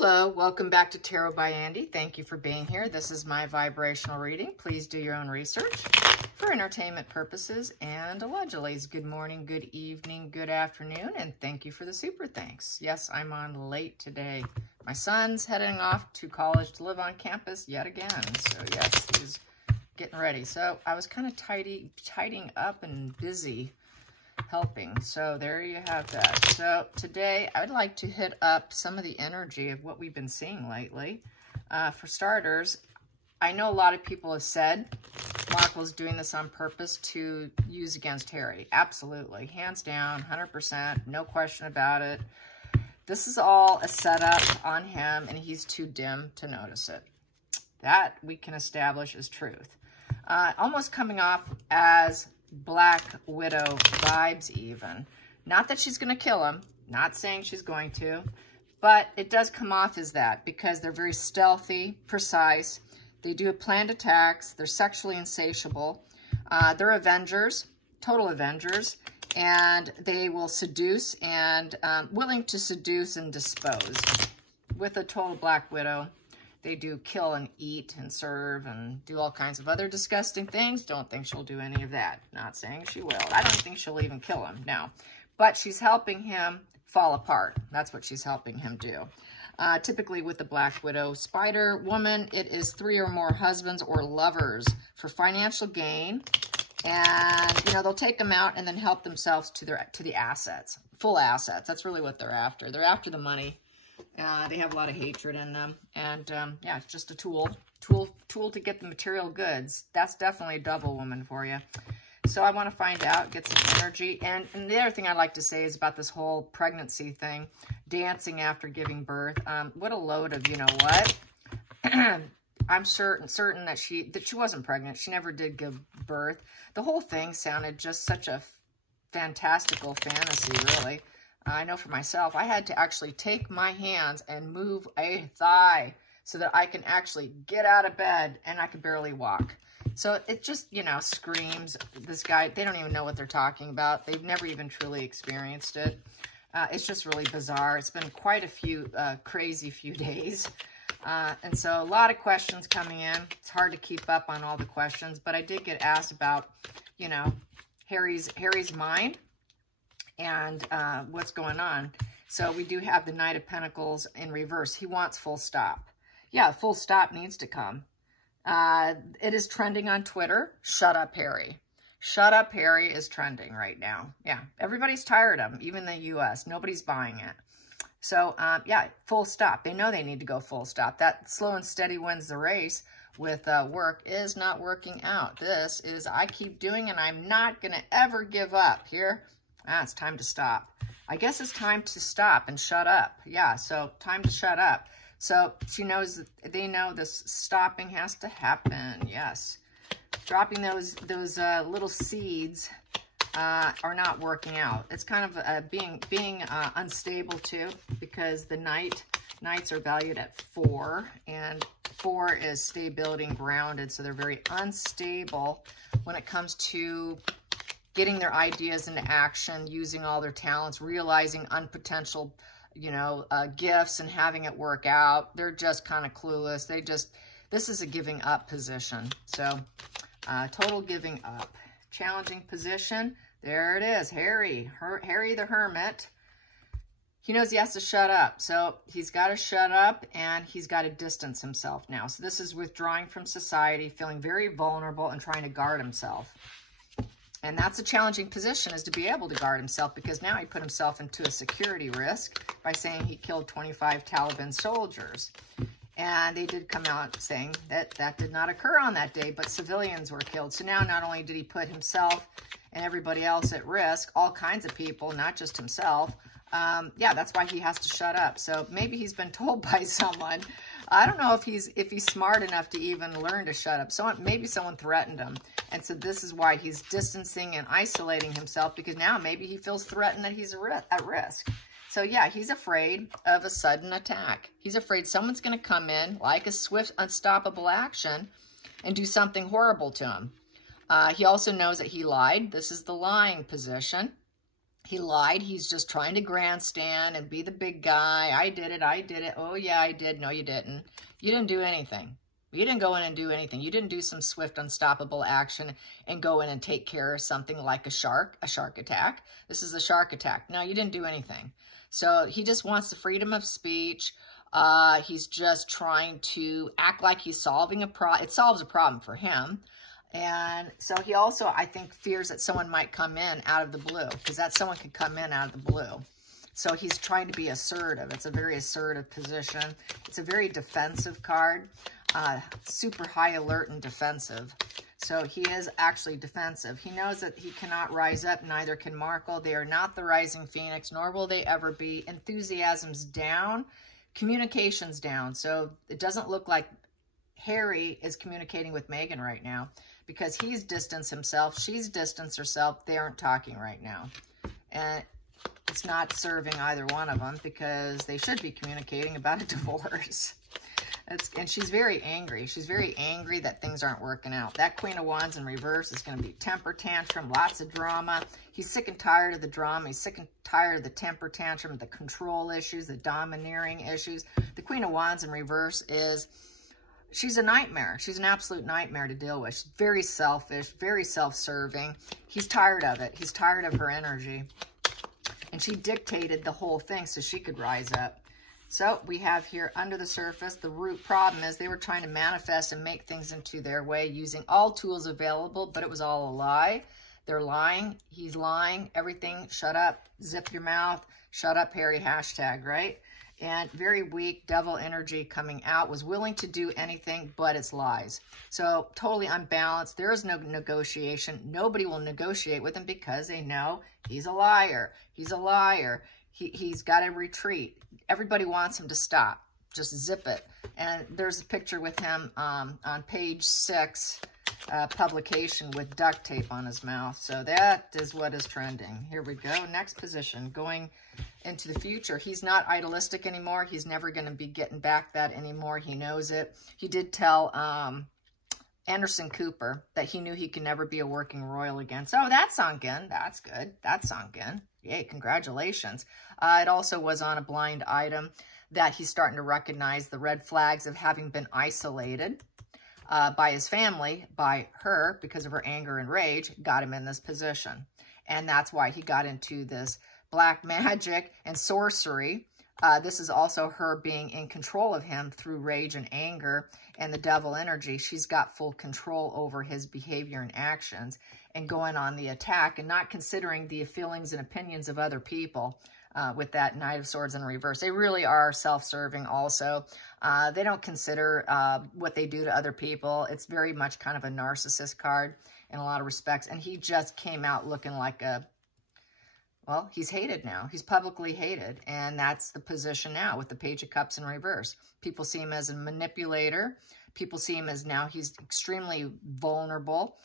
Hello, welcome back to Tarot by Andy. Thank you for being here. This is my vibrational reading. Please do your own research for entertainment purposes and allegedly. Good morning, good evening, good afternoon, and thank you for the super thanks. Yes, I'm on late today. My son's heading off to college to live on campus yet again. So yes, he's getting ready. So I was kind of tidying up and busy helping. So there you have that. So today I would like to hit up some of the energy of what we've been seeing lately. For starters, I know a lot of people have said Mark was doing this on purpose to use against Harry. Absolutely. Hands down, 100%, no question about it. This is all a setup on him and he's too dim to notice it. That we can establish as truth. Almost coming off as Black Widow vibes even. Not that she's going to kill him. Not saying she's going to. But it does come off as that because they're very stealthy, precise. They do planned attacks. They're sexually insatiable. They're avengers, total avengers. And they will seduce and willing to seduce and dispose. With a total Black Widow, they do kill and eat and serve and do all kinds of other disgusting things. Don't think she'll do any of that. Not saying she will. I don't think she'll even kill him, no. But she's helping him fall apart. That's what she's helping him do. Typically with the Black Widow Spider Woman, it is 3 or more husbands or lovers for financial gain. And, you know, they'll take them out and then help themselves to the assets. Full assets. That's really what they're after. They're after the money. They have a lot of hatred in them. And, yeah, it's just a tool to get the material goods. That's definitely a double woman for you. So I want to find out, get some energy. And the other thing I'd like to say is about this whole pregnancy thing, dancing after giving birth. What a load of, you know what? I'm certain that she wasn't pregnant. She never did give birth. The whole thing sounded just such a fantastical fantasy, really. I know for myself, I had to actually take my hands and move a thigh so that I can actually get out of bed, and I could barely walk. So it just, you know, screams. This guy, they don't even know what they're talking about. They've never even truly experienced it. It's just really bizarre. It's been quite a few crazy few days. And so a lot of questions coming in. It's hard to keep up on all the questions, but I did get asked about, you know, Harry's mind and what's going on. So we do have the Knight of Pentacles in reverse. He wants full stop. Yeah, full stop needs to come. It is trending on Twitter. Shut up, Harry. Shut up, Harry is trending right now. Yeah, everybody's tired of him, even the U.S. Nobody's buying it. So, yeah, full stop. They know they need to go full stop. That slow and steady wins the race with work is not working out. This is, I keep doing and I'm not going to ever give up. Here, it's time to stop. I guess it's time to stop and shut up. Yeah, so time to shut up. So she knows, they know this stopping has to happen. Yes. Dropping those little seeds are not working out. It's kind of being unstable too, because the knights are valued at 4, and 4 is stability and grounded, so they're very unstable when it comes to getting their ideas into action, using all their talents, realizing unpotential, you know, gifts and having it work out. They're just kind of clueless. This is a giving up position. So total giving up. Challenging position. There it is. Harry the Hermit. He knows he has to shut up. So he's got to shut up and he's got to distance himself now. So this is withdrawing from society, feeling very vulnerable and trying to guard himself. And that's a challenging position, is to be able to guard himself, because now he put himself into a security risk by saying he killed 25 Taliban soldiers. And they did come out saying that that did not occur on that day, but civilians were killed. So now not only did he put himself and everybody else at risk, all kinds of people, not just himself. Yeah, that's why he has to shut up. So maybe he's been told by someone. I don't know if he's smart enough to even learn to shut up. Maybe someone threatened him. And so this is why he's distancing and isolating himself, because now maybe he feels threatened that he's at risk. So yeah, he's afraid of a sudden attack. He's afraid someone's going to come in like a swift, unstoppable action and do something horrible to him. He also knows that he lied. This is the lying position. He lied. He's just trying to grandstand and be the big guy. I did it. I did it. Oh, yeah, I did. No, you didn't. You didn't do anything. You didn't go in and do anything. You didn't do some swift, unstoppable action and go in and take care of something like a shark attack. This is a shark attack. No, you didn't do anything. So he just wants the freedom of speech. He's just trying to act like he's solving a problem. It solves a problem for him. And so he also, I think, fears that someone might come in out of the blue, because that someone could come in out of the blue. So he's trying to be assertive. It's a very assertive position. It's a very defensive card, super high alert and defensive. So he is actually defensive. He knows that he cannot rise up, neither can Markle. They are not the rising phoenix, nor will they ever be. Enthusiasm's down, communication's down. So it doesn't look like Harry is communicating with Meghan right now, because he's distanced himself. She's distanced herself. They aren't talking right now. And it's not serving either one of them, because they should be communicating about a divorce. And she's very angry. She's very angry that things aren't working out. That Queen of Wands in reverse is going to be temper tantrum, lots of drama. He's sick and tired of the drama. He's sick and tired of the temper tantrum, the control issues, the domineering issues. The Queen of Wands in reverse is... she's a nightmare. She's an absolute nightmare to deal with. She's very selfish, very self-serving. He's tired of it. He's tired of her energy. And she dictated the whole thing so she could rise up. So we have here under the surface, the root problem is they were trying to manifest and make things into their way using all tools available, but it was all a lie. They're lying. He's lying. Everything. Shut up. Zip your mouth. Shut up, Harry. Hashtag, right? And very weak devil energy coming out, was willing to do anything, but it's lies. So totally unbalanced. There is no negotiation. Nobody will negotiate with him because they know he's a liar. He's a liar. He's got to retreat. Everybody wants him to stop. Just zip it. And there's a picture with him on page 6, publication with duct tape on his mouth. So that is what is trending. Here we go. Next position, going into the future. He's not idealistic anymore. He's never going to be getting back that anymore. He knows it. He did tell Anderson Cooper that he knew he could never be a working royal again. So that sunk in. That's good. That sunk in. Yay, congratulations. It also was on a blind item that he's starting to recognize the red flags of having been isolated by his family, by her, because of her anger and rage, got him in this position. And that's why he got into this black magic and sorcery. This is also her being in control of him through rage and anger and the devil energy. She's got full control over his behavior and actions and going on the attack and not considering the feelings and opinions of other people with that Knight of Swords in reverse. They really are self-serving also. They don't consider what they do to other people. It's very much kind of a narcissist card in a lot of respects. And he just came out looking like a... well, he's hated now. He's publicly hated, and that's the position now with the Page of Cups in reverse. People see him as a manipulator. People see him as now he's extremely vulnerable.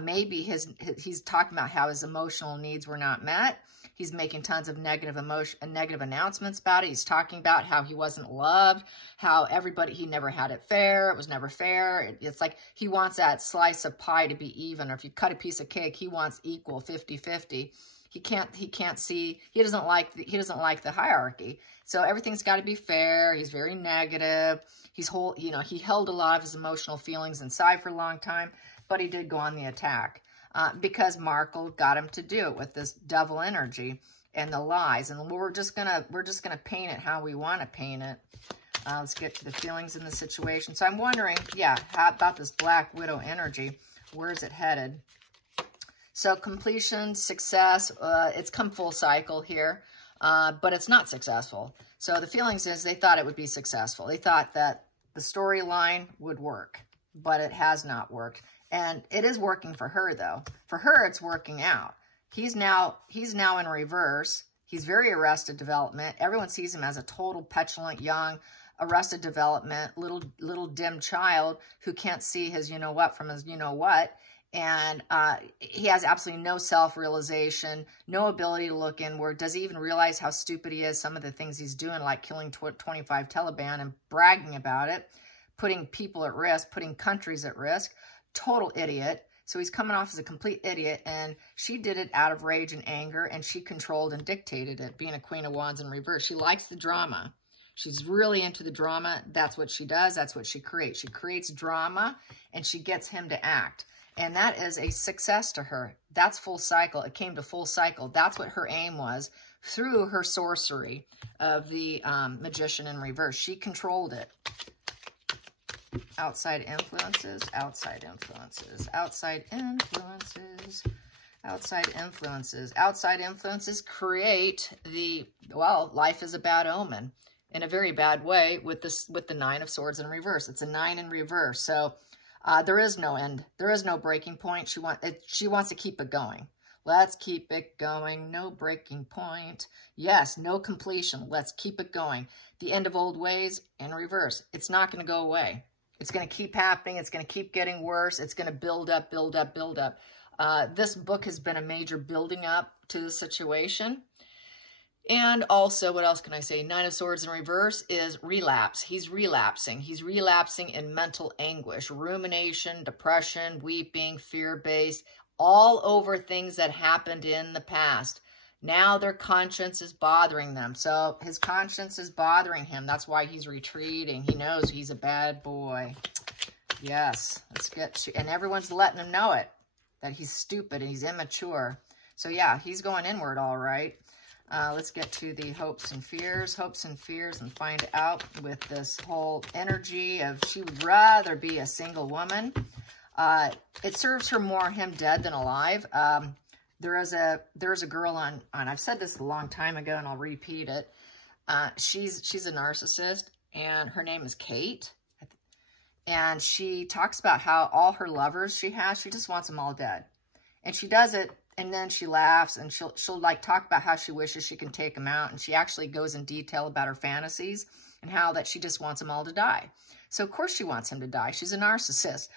Maybe he's talking about how his emotional needs were not met. He's making tons of negative announcements about it. He's talking about how he wasn't loved, how he never had it fair. It was never fair. It's like he wants that slice of pie to be even. Or if you cut a piece of cake, he wants equal 50-50. He can't see, he doesn't like the hierarchy. So everything's got to be fair. He's very negative. He held a lot of his emotional feelings inside for a long time, but he did go on the attack because Markle got him to do it with this devil energy and the lies. And we're just gonna paint it how we want to paint it. Let's get to the feelings in the situation. So I'm wondering, yeah, how about this Black Widow energy? Where is it headed? So completion, success, it's come full cycle here, but it's not successful. So the feelings is they thought it would be successful. They thought that the storyline would work, but it has not worked. And it is working for her, though. For her, it's working out. He's now in reverse. He's very Arrested Development. Everyone sees him as a total petulant, young, Arrested Development, little dim child who can't see his you-know-what from his you-know-what. And he has absolutely no self-realization, no ability to look inward. Does he even realize how stupid he is? Some of the things he's doing, like killing 25 Taliban and bragging about it, putting people at risk, putting countries at risk. Total idiot. So he's coming off as a complete idiot, and she did it out of rage and anger, and she controlled and dictated it, being a Queen of Wands in reverse. She likes the drama. She's really into the drama. That's what she does. That's what she creates. She creates drama, and she gets him to act. And that is a success to her. That's full cycle. It came to full cycle. That's what her aim was through her sorcery of the magician in reverse. She controlled it. Outside influences, outside influences, outside influences, outside influences. Outside influences create the, well, life is a bad omen in a very bad way with the 9 of Swords in reverse. It's a 9 in reverse. So there is no end. There is no breaking point. She wants to keep it going. Let's keep it going. No breaking point. Yes, no completion. Let's keep it going. The end of old ways in reverse. It's not going to go away. It's going to keep happening. It's going to keep getting worse. It's going to build up, build up, build up. This book has been a major building up to the situation. And also, what else can I say? 9 of Swords in reverse is relapse. He's relapsing. He's relapsing in mental anguish, rumination, depression, weeping, fear-based, all over things that happened in the past. Now their conscience is bothering them. So his conscience is bothering him. That's why he's retreating. He knows he's a bad boy. Yes, let's get to, and everyone's letting him know it, that he's stupid and he's immature. So yeah, he's going inward all right. Let's get to the hopes and fears, and find out with this whole energy of she would rather be a single woman. It serves her more him dead than alive. There's a girl on I've said this a long time ago and I'll repeat it. She's a narcissist and her name is Kate. And she talks about how all her lovers she has, she just wants them all dead. And she does it and then she laughs and she'll like talk about how she wishes she can take them out. And she actually goes in detail about her fantasies and how that she just wants them all to die. So of course she wants him to die. She's a narcissist.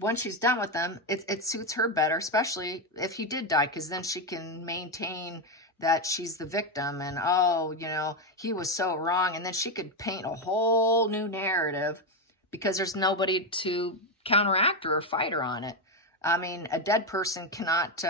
Once she's done with them, it suits her better, especially if he did die, because then she can maintain that she's the victim and, oh, you know, he was so wrong. And then she could paint a whole new narrative because there's nobody to counteract her or fight her on it. I mean, a dead person cannot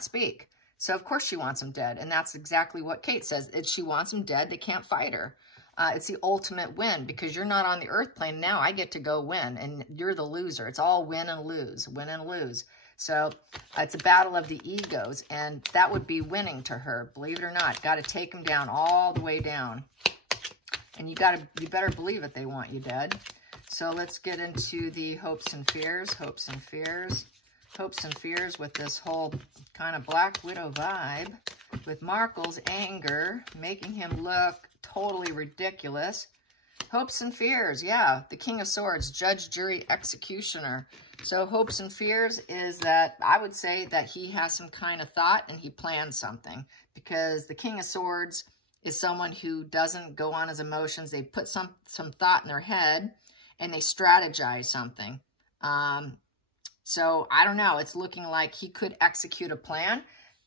speak. So, of course, she wants him dead. And that's exactly what Kate says. She wants him dead. They can't fight her. It's the ultimate win because you're not on the earth plane now. I get to go win and you're the loser. It's all win and lose, win and lose. So it's a battle of the egos and that would be winning to her. Believe it or not, got to take them down all the way down. And you better believe it. They want you dead. So let's get into the hopes and fears, hopes and fears, hopes and fears with this whole kind of Black Widow vibe with Markle's anger, making him look totally ridiculous. Hopes and fears, yeah. The King of Swords, judge, jury, executioner. So hopes and fears is that I would say that he has some kind of thought and he plans something. Because the King of Swords is someone who doesn't go on his emotions. They put some thought in their head and they strategize something. So I don't know. It's looking like he could execute a plan.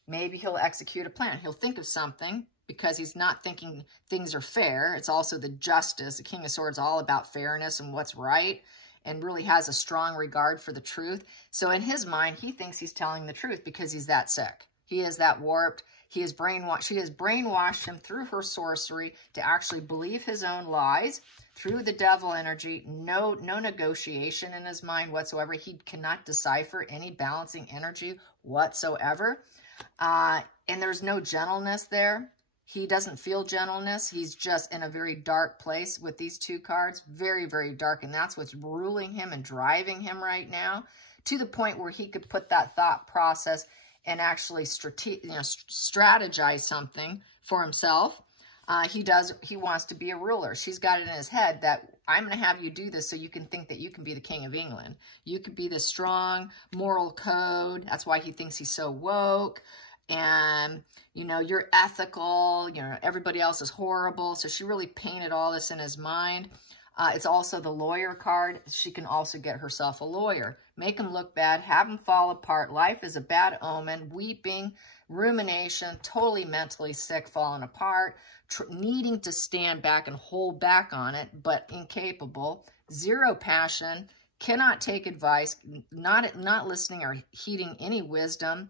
Maybe he'll execute a plan. He'll think of something because he's not thinking things are fair. It's also the justice. The King of Swords is all about fairness and what's right and really has a strong regard for the truth. So in his mind, he thinks he's telling the truth because he's that sick. He is that warped. He is brainwashed. She has brainwashed him through her sorcery to actually believe his own lies through the devil energy. No negotiation in his mind whatsoever. He cannot decipher any balancing energy whatsoever. And there's no gentleness there. He doesn't feel gentleness. He's just in a very dark place with these two cards. Very, very dark. And that's what's ruling him and driving him right now to the point where he could put that thought process and actually strategize something for himself. He wants to be a ruler. She's got it in his head that I'm going to have you do this so you can think that you can be the King of England. You could be the strong moral code. That's why he thinks he's so woke. And, you know, you're ethical. You know, everybody else is horrible. So she really painted all this in his mind. It's also the lawyer card. She can also get herself a lawyer. Make him look bad. Have him fall apart. Life is a bad omen. Weeping, rumination, totally mentally sick, falling apart, needing to stand back and hold back on it, but incapable. Zero passion. cannot take advice, not listening or heeding any wisdom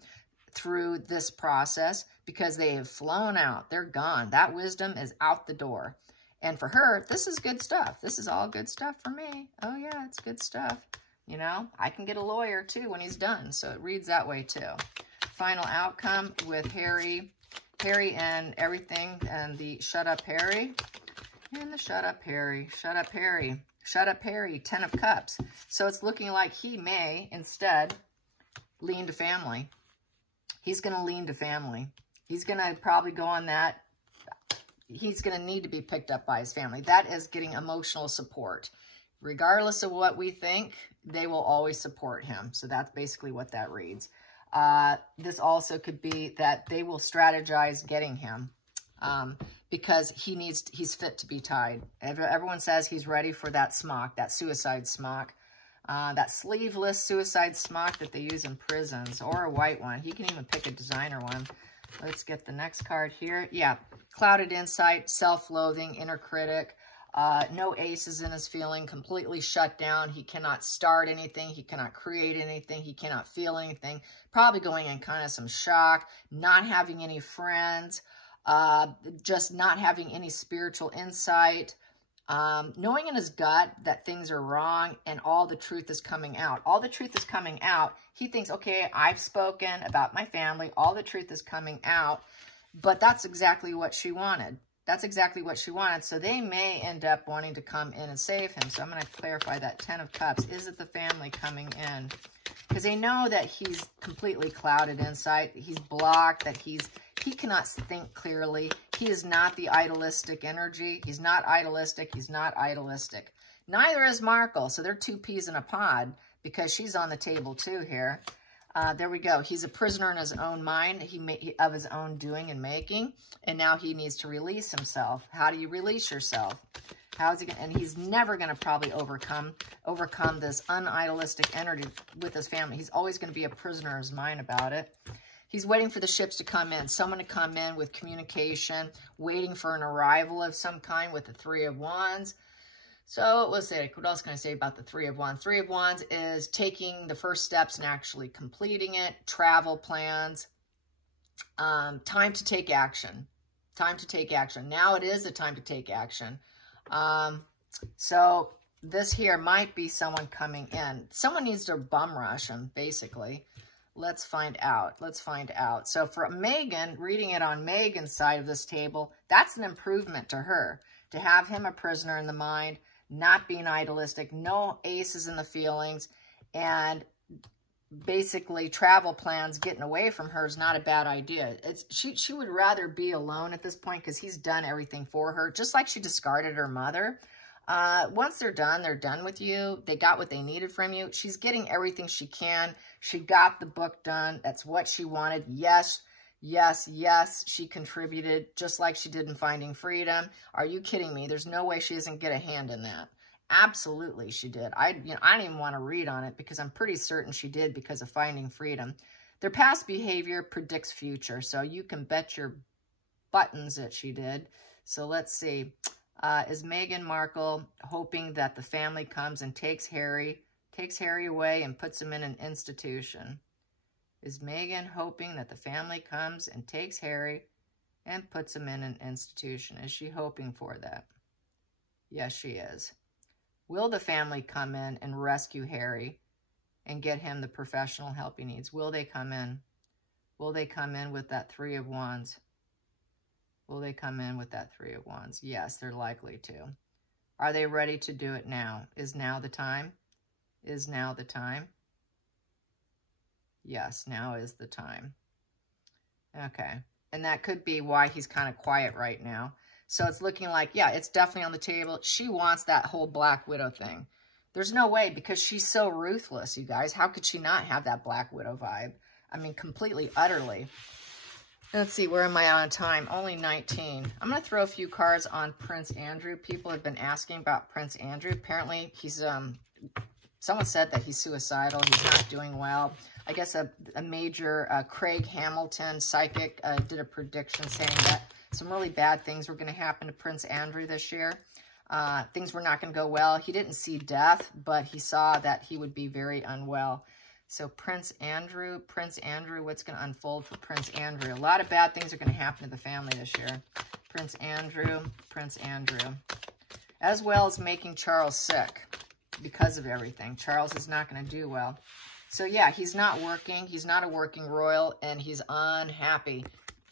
through this process because they have flown out. They're gone. That wisdom is out the door. And for her, this is good stuff. This is all good stuff for me. Oh yeah, it's good stuff. You know, I can get a lawyer too when he's done. So it reads that way too. Final outcome with Harry and everything, and the shut up Harry, and the shut up Harry, shut up Harry, shut up Harry, 10 of Cups. So it's looking like he may instead lean to family. He's going to lean to family. He's going to probably go on that. He's going to need to be picked up by his family. That is getting emotional support. Regardless of what we think, they will always support him. So that's basically what that reads. This also could be that they will strategize getting him because he's fit to be tied. Everyone says he's ready for that smock, that suicide smock, that sleeveless suicide smock that they use in prisons, or a white one. He can even pick a designer one. Let's get the next card here. Yeah, clouded insight, self-loathing, inner critic. No aces in his feeling, completely shut down. He cannot start anything. He cannot create anything. He cannot feel anything. Probably going in kind of some shock, not having any friends, just not having any spiritual insight, knowing in his gut that things are wrong and all the truth is coming out. All the truth is coming out. He thinks, okay, I've spoken about my family. All the truth is coming out, but that's exactly what she wanted. That's exactly what she wanted. So they may end up wanting to come in and save him. So I'm going to clarify that 10 of Cups. Is it the family coming in? Because they know that he's completely clouded inside. He's blocked, that he cannot think clearly. He is not the idealistic energy. He's not idealistic. He's not idealistic. Neither is Markle. So they're two peas in a pod because she's on the table too here. There we go. He's a prisoner in his own mind, of his own doing and making, and now he needs to release himself. How do you release yourself? How is he going? And he's never going to probably overcome this unidealistic energy with his family. He's always going to be a prisoner in his mind about it. He's waiting for the ships to come in, someone to come in with communication, waiting for an arrival of some kind with the 3 of Wands. So let's say, what else can I say about the 3 of Wands? 3 of Wands is taking the first steps and actually completing it, travel plans, time to take action, time to take action. Now it is the time to take action. So this here might be someone coming in. Someone needs to bum rush him, basically. Let's find out. Let's find out. So for Megan, reading it on Megan's side of this table, that's an improvement to her. To have him a prisoner in the mind, not being idealistic, no aces in the feelings, and basically travel plans getting away from her is not a bad idea. She would rather be alone at this point because he's done everything for her, just like she discarded her mother. Once they're done with you. They got what they needed from you. She's getting everything she can. She got the book done. That's what she wanted. Yes, yes, yes, she contributed just like she did in Finding Freedom. Are you kidding me? There's no way she doesn't get a hand in that. Absolutely she did. I don't even want to read on it because I'm pretty certain she did because of Finding Freedom. Their past behavior predicts future, so you can bet your buttons that she did. So let's see. Is Meghan Markle hoping that the family comes and takes Harry away and puts him in an institution? Is Meghan hoping that the family comes and takes Harry and puts him in an institution? Is she hoping for that? Yes, she is. Will the family come in and rescue Harry and get him the professional help he needs? Will they come in? Will they come in with that 3 of Wands? Will they come in with that 3 of Wands? Yes, they're likely to. Are they ready to do it now? Is now the time? Is now the time? Yes, now is the time. Okay. And that could be why he's kind of quiet right now. So it's looking like, yeah, it's definitely on the table. She wants that whole Black Widow thing. There's no way because she's so ruthless, you guys. How could she not have that Black Widow vibe? I mean, completely, utterly. Let's see, where am I on time? Only 19. I'm going to throw a few cards on Prince Andrew. People have been asking about Prince Andrew. Apparently, he's, someone said that he's suicidal. He's not doing well. I guess a major Craig Hamilton psychic did a prediction saying that some really bad things were going to happen to Prince Andrew this year. Things were not going to go well. He didn't see death, but he saw that he would be very unwell. So Prince Andrew, what's going to unfold for Prince Andrew? A lot of bad things are going to happen to the family this year. Prince Andrew, as well as making Charles sick because of everything. Charles is not going to do well. So yeah, he's not working. He's not a working royal, and he's unhappy.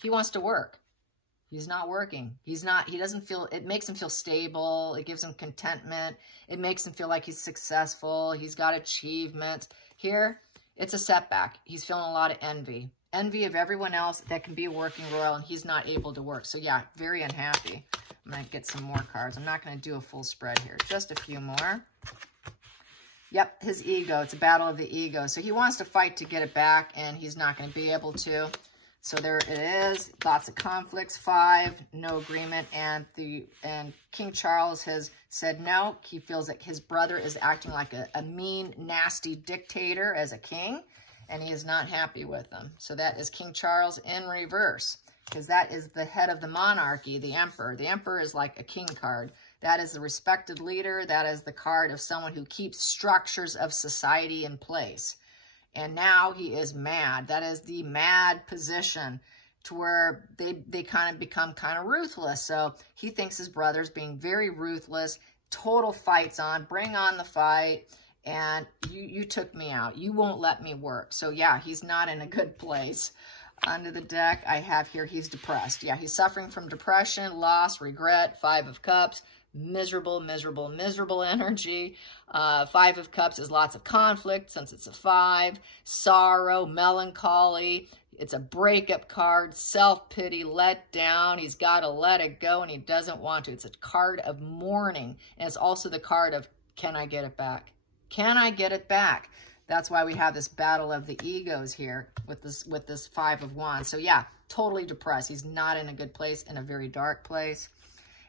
He wants to work. He's not working. He doesn't feel, it makes him feel stable. It gives him contentment. It makes him feel like he's successful. He's got achievements. Here, it's a setback. He's feeling a lot of envy. Envy of everyone else that can be a working royal, and he's not able to work. So yeah, very unhappy. I'm going to get some more cards. I'm not going to do a full spread here. Just a few more. Yep, his ego. It's a battle of the ego. So he wants to fight to get it back, and he's not going to be able to. So there it is. Lots of conflicts. 5, no agreement. And King Charles has said no. He feels that his brother is acting like a mean, nasty dictator as a king, and he is not happy with them. So that is King Charles in reverse, because that is the head of the monarchy, the emperor. The emperor is like a king card. That is the respected leader. That is the card of someone who keeps structures of society in place. And now he is mad. That is the mad position, to where they kind of become kind of ruthless. So he thinks his brother's being very ruthless. Total fights on. Bring on the fight. And you took me out. You won't let me work. So yeah, he's not in a good place. Under the deck, I have here, he's depressed. Yeah, he's suffering from depression, loss, regret, 5 of Cups. Miserable, miserable, miserable energy. 5 of Cups is lots of conflict since it's a 5. Sorrow, melancholy. It's a breakup card. Self-pity, let down. He's got to let it go, and he doesn't want to. It's a card of mourning, and it's also the card of, can I get it back? Can I get it back? That's why we have this battle of the egos here with this 5 of Wands. So yeah, totally depressed. He's not in a good place, in a very dark place.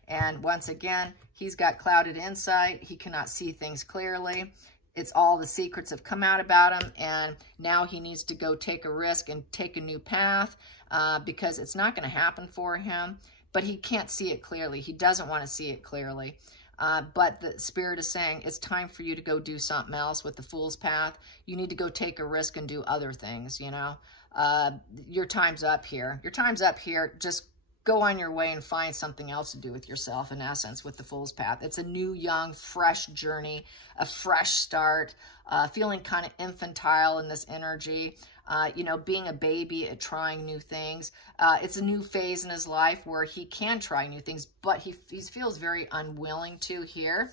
And once again, he's got clouded insight. He cannot see things clearly. It's all the secrets have come out about him, and now he needs to go take a risk and take a new path because it's not going to happen for him, but he can't see it clearly. He doesn't want to see it clearly. But the Spirit is saying it's time for you to go do something else with the Fool's Path. You need to go take a risk and do other things, you know. Your time's up here. Your time's up here. Just go on your way and find something else to do with yourself, in essence, with the Fool's Path. It's a new, young, fresh journey, a fresh start, feeling kind of infantile in this energy. You know, being a baby at trying new things. It's a new phase in his life where he can try new things, but he feels very unwilling to here.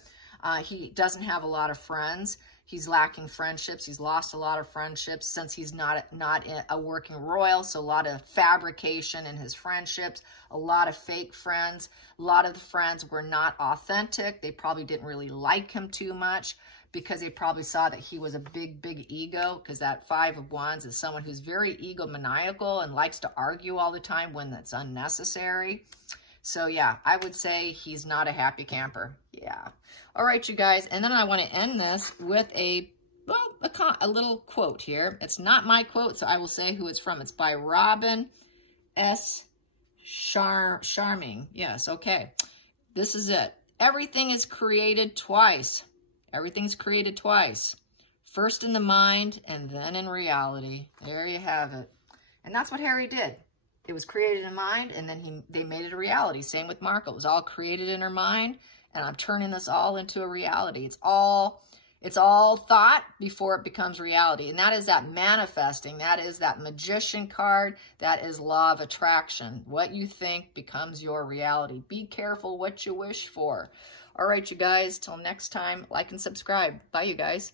He doesn't have a lot of friends. He's lacking friendships. He's lost a lot of friendships since he's not a working royal, so a lot of fabrication in his friendships, a lot of fake friends. A lot of the friends were not authentic. They probably didn't really like him too much, because they probably saw that he was a big, big ego, because that 5 of Wands is someone who's very egomaniacal and likes to argue all the time when that's unnecessary. So yeah, I would say he's not a happy camper. Yeah. All right, you guys. And then I want to end this with a little quote here. It's not my quote, so I will say who it's from. It's by Robin S. Charming. Yes, okay. This is it. Everything is created twice. Everything's created twice. First in the mind and then in reality. There you have it. And that's what Harry did. It was created in mind, and then they made it a reality. Same with Markle. It was all created in her mind, and I'm turning this all into a reality. It's all thought before it becomes reality. And that is that manifesting. That is that magician card. That is law of attraction. What you think becomes your reality. Be careful what you wish for. All right, you guys, till next time, like and subscribe. Bye, you guys.